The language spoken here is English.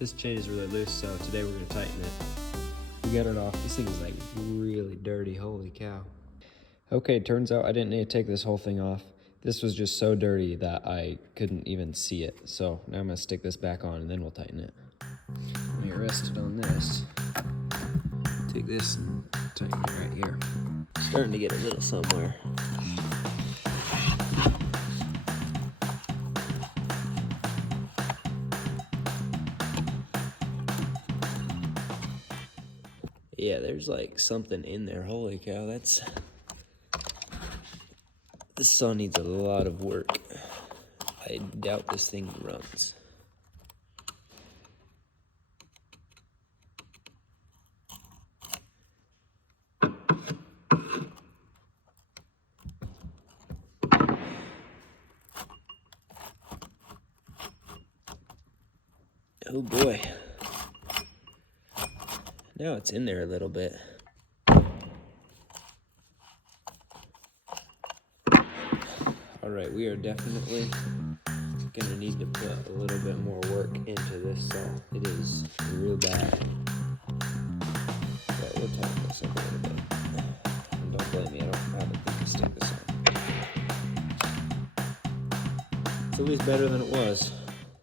This chain is really loose, so today we're gonna tighten it. We got it off. This thing is like really dirty, holy cow. Okay, turns out I didn't need to take this whole thing off. This was just so dirty that I couldn't even see it. So now I'm gonna stick this back on and then we'll tighten it. Let me rest it on this. Take this and tighten it right here. Starting to get a little somewhere. Yeah, there's like something in there. Holy cow, this saw needs a lot of work. I doubt this thing runs. Oh boy. Now it's in there a little bit. Alright, we are definitely gonna need to put a little bit more work into this saw. It is real bad. But we'll tighten this up a little bit. And don't blame me, I don't have a thing to stick this on. It's at least better than it was.